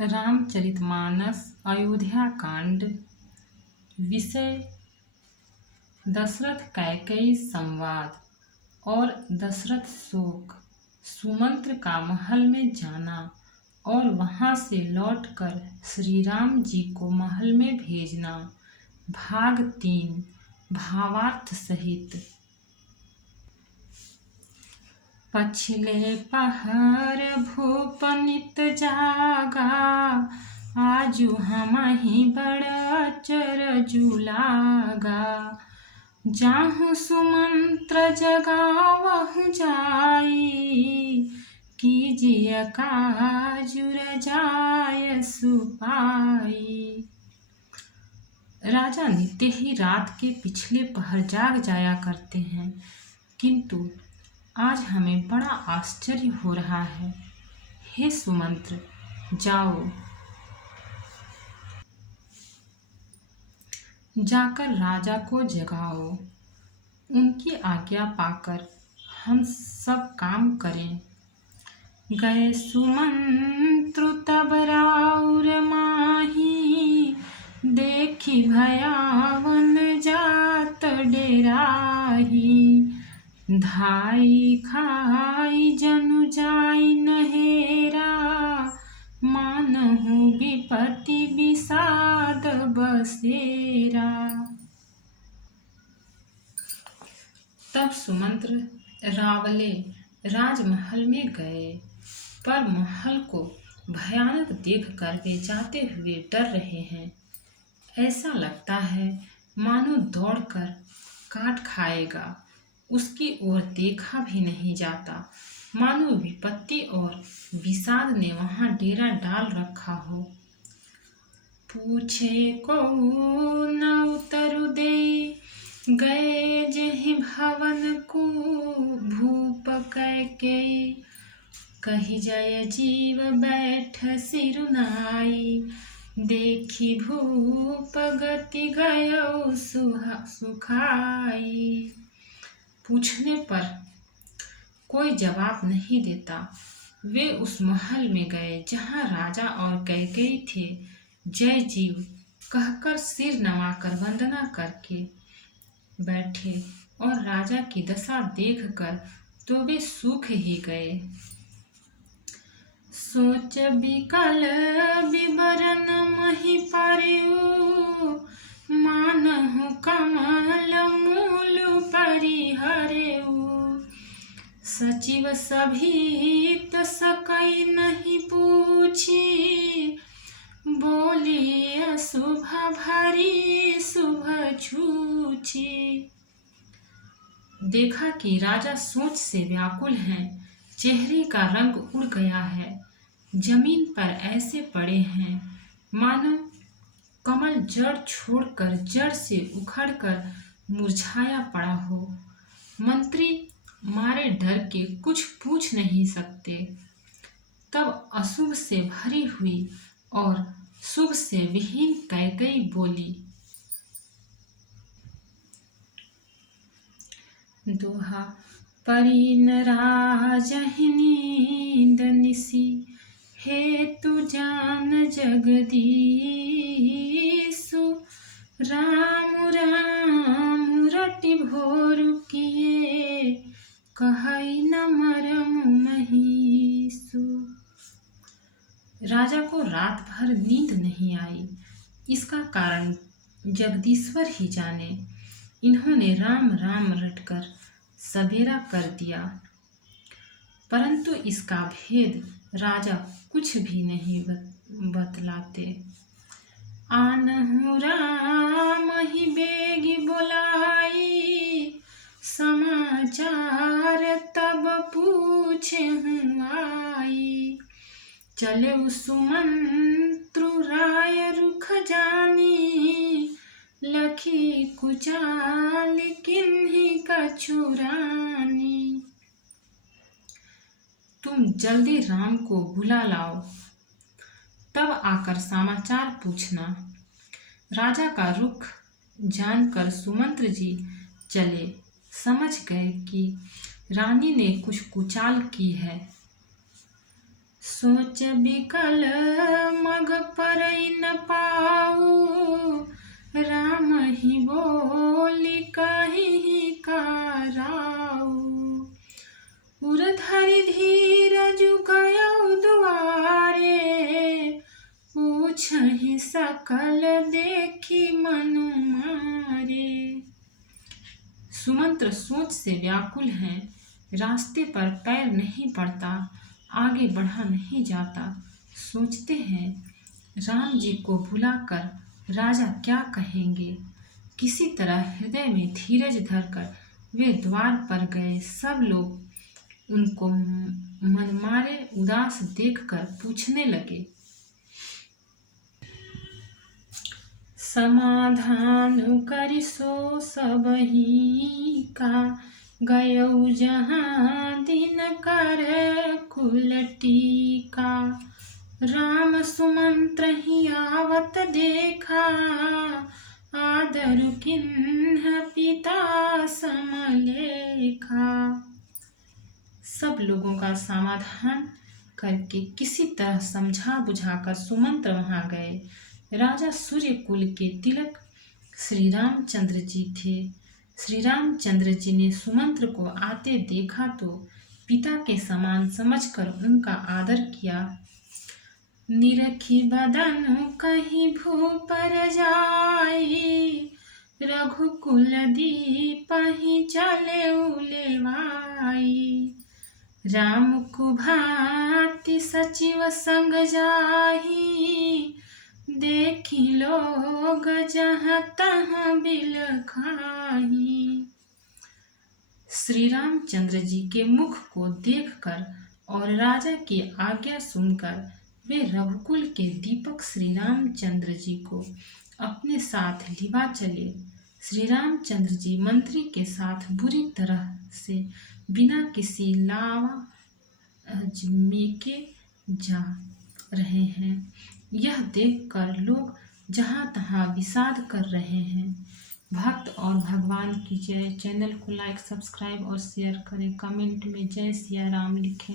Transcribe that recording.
रामचरितमानस अयोध्या कांड। विषय दशरथ कैकेयी संवाद और दशरथ शोक। सुमंत्र का महल में जाना और वहां से लौटकर श्री राम जी को महल में भेजना। भाग 3 भावार्थ सहित। पछिले पहर भूप नित जागा, आजु हमहि बड़ चरजु लागा। जाहु सुमंत्र जगावहु जाई, कीजिए काजु रजाय सुपाई। राजा नित्य ही रात के पिछले पहर जाग जाया करते हैं, किंतु आज हमें बड़ा आश्चर्य हो रहा है। हे सुमंत्र, जाओ, जाकर राजा को जगाओ। उनकी आज्ञा पाकर हम सब काम करें। गए सुमंत्रु तब राउर माही, देखी भयावन जात डेराही। धाई खाई जनु जाई नहेरा, मानहु विपत्ति विषाद बसेरा। तब सुमंत्र रावले राजमहल में गए, पर महल को भयानक देखकर वे जाते हुए डर रहे हैं। ऐसा लगता है मानो दौड़कर काट खाएगा। उसकी ओर देखा भी नहीं जाता, मानो विपत्ति और विषाद ने वहां डेरा डाल रखा हो। पूछे को न उतरु देई, गए जेहि भवन को भूप कैकेयी। कही जय जीव बैठ सिरुनाई, देखी भूप गति गयो सुखाई। पूछने पर कोई जवाब नहीं देता। वे उस महल में गए जहां राजा और कैकेयी थे। जय जीव कहकर सिर नवाकर वंदना करके बैठे, और राजा की दशा देखकर तो वे सूख ही गए। सोच बिकल विवरण मही परिउ, मानहु कमल मूल परिहरेउ। सचिव सभीत सकई नहीं पूछी, बोली अशुभ भरी शुभ छूछी। देखा कि राजा सोच से व्याकुल हैं, चेहरे का रंग उड़ गया है, जमीन पर ऐसे पड़े हैं मानो कमल जड़ छोड़कर जड़ से उखड़कर मुरझाया पड़ा हो। मंत्री मारे डर के कुछ पूछ नहीं सकते। तब अशुभ से भरी हुई और शुभ से विहीन कैकेयी बोली, दोहा परिन राजहि नींद निसी, हेतु जान जगदीशु। राम राम रटि भोर किए, कहई न मरम महीसु। राजा को रात भर नींद नहीं आई। इसका कारण जगदीश्वर ही जाने। इन्होंने राम राम रटकर सवेरा कर दिया, परंतु इसका भेद राजा कुछ भी नहीं बतलाते। आनहु राम ही बेगी बोलाई, समाचार तब पूछे आई। चले सुमंत्रु राय रुख जानी, लखी कुचाल किन्ही कछु रानी। तुम जल्दी राम को बुला लाओ, तब आकर समाचार पूछना। राजा का रुख जानकर सुमंत्र जी चले, समझ गए कि रानी ने कुछ कुचाल की है। सोच बिकल मग परई न पाऊ, राम ही बोली कहीं कराऊ। उरधरि धीरज गयउ दुआरे, पूछहि सकल देखी मनु मारे। सुमंत्र सोच से व्याकुल हैं, रास्ते पर पैर नहीं पड़ता, आगे बढ़ा नहीं जाता। सोचते हैं राम जी को बुलाकर राजा क्या कहेंगे। किसी तरह हृदय में धीरज धरकर वे द्वार पर गए। सब लोग उनको मनमारे उदास देखकर पूछने लगे, समाधान करि सो सबही का, गयउ जहाँ दिन कर कुल टीका। राम सुमंत्र ही आवत देखा, आदर किन्ह पिता समलेखा। सब लोगों का समाधान करके किसी तरह समझा बुझाकर सुमंत्र वहां गए। राजा सूर्यकुल के तिलक श्री रामचंद्र जी थे। श्री रामचंद्र जी ने सुमंत्र को आते देखा तो पिता के समान समझकर उनका आदर किया। निरखी बदन कहीं भूपर जाई, रघुकुल दीपहि चले उलेवाई। राम को भांति सचिव संग जाही, देखी लोग जहाँ तहाँ बिलखाही। श्री रामचंद्र जी के मुख को देखकर और राजा की आज्ञा सुनकर वे रघुकुल के दीपक श्री रामचंद्र जी को अपने साथ लिवा चले। श्री रामचंद्र जी मंत्री के साथ बुरी तरह से बिना किसी लावा अजमे जा रहे हैं। यह देखकर लोग जहाँ तहाँ विषाद कर रहे हैं। भक्त और भगवान की जय। चैनल को लाइक, सब्सक्राइब और शेयर करें। कमेंट में जय सिया राम लिखें।